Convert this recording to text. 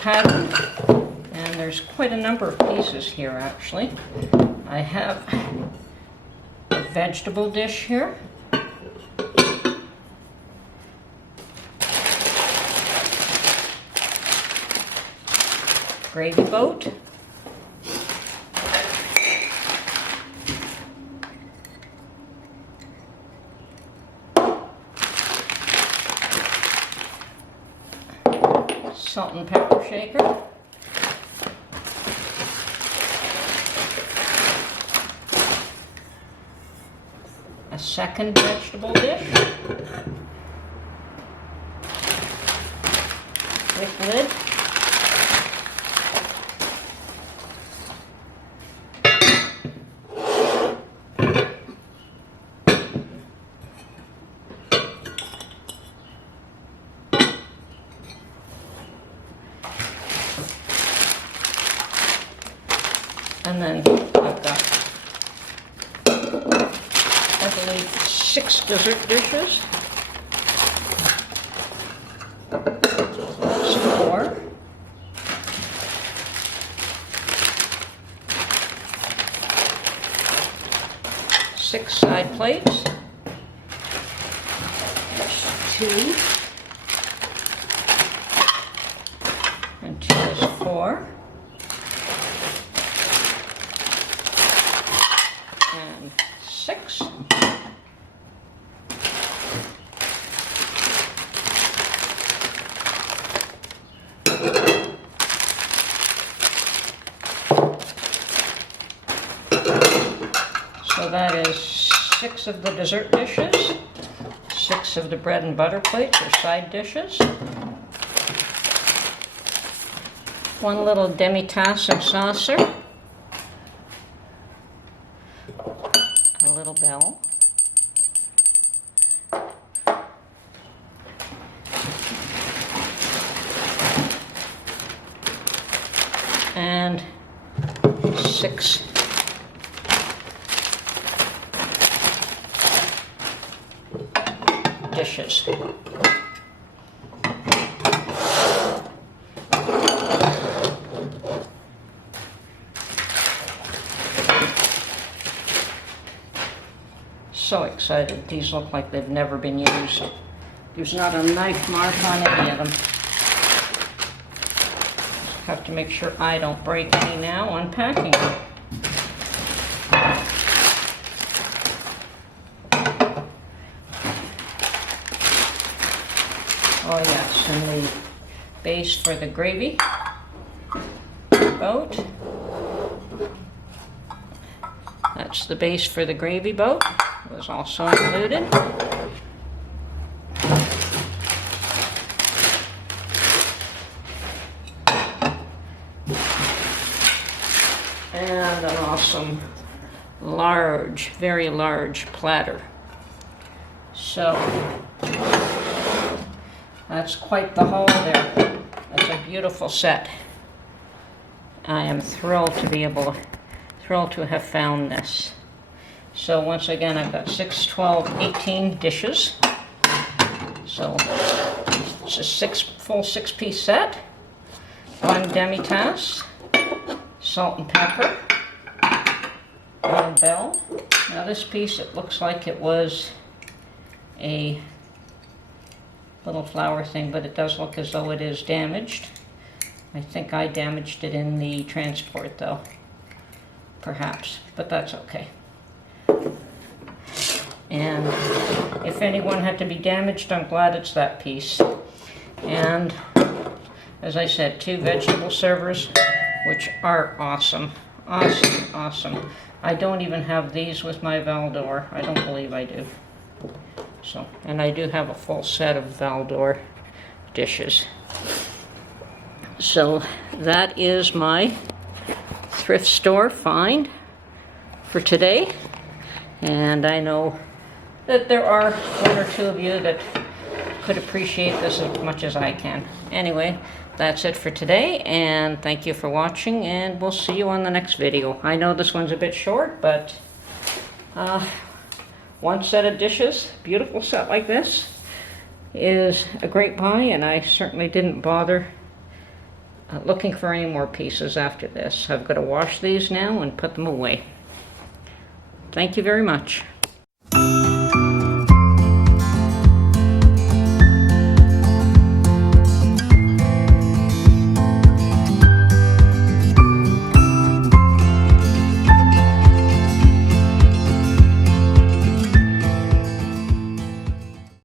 pattern, and there's quite a number of pieces here actually. I have a vegetable dish here. Gravy boat. Salt and pepper shaker. A second vegetable dish with lid. And then I've got, I believe, 6 dessert dishes. That's 4. Six side plates. There's 2. And 2 is 4. And 6. So that is 6 of the dessert dishes, 6 of the bread and butter plates or side dishes, 1 little demi-tasse and saucer, a little bell, and 6 dishes. So excited. These look like they've never been used. There's not a knife mark on any of them. Have to make sure I don't break any now unpacking them. Oh yes, and the base for the gravy boat. That's the base for the gravy boat. It was also included. And an awesome large, very large platter. So that's quite the haul there. That's a beautiful set. I am thrilled to have found this. So once again, I've got 6, 12, 18 dishes. So it's a full 6-piece set. 1 demi-tasse, salt and pepper, 1 bell. Now this piece, it looks like it was a little flower thing, but it does look as though it is damaged. I think I damaged it in the transport though, perhaps, but that's okay. And if anyone had to be damaged, I'm glad it's that piece. And as I said, 2 vegetable servers, which are awesome. Awesome, awesome. I don't even have these with my Valdor. I don't believe I do. So, and I do have a full set of Valdor dishes. So that is my thrift store find for today. And I know that there are 1 or 2 of you that could appreciate this as much as I can. Anyway, that's it for today, and thank you for watching, and we'll see you on the next video. I know this one's a bit short, but 1 set of dishes, beautiful set like this, is a great buy, and I certainly didn't bother looking for any more pieces after this. I've got to wash these now and put them away. Thank you very much.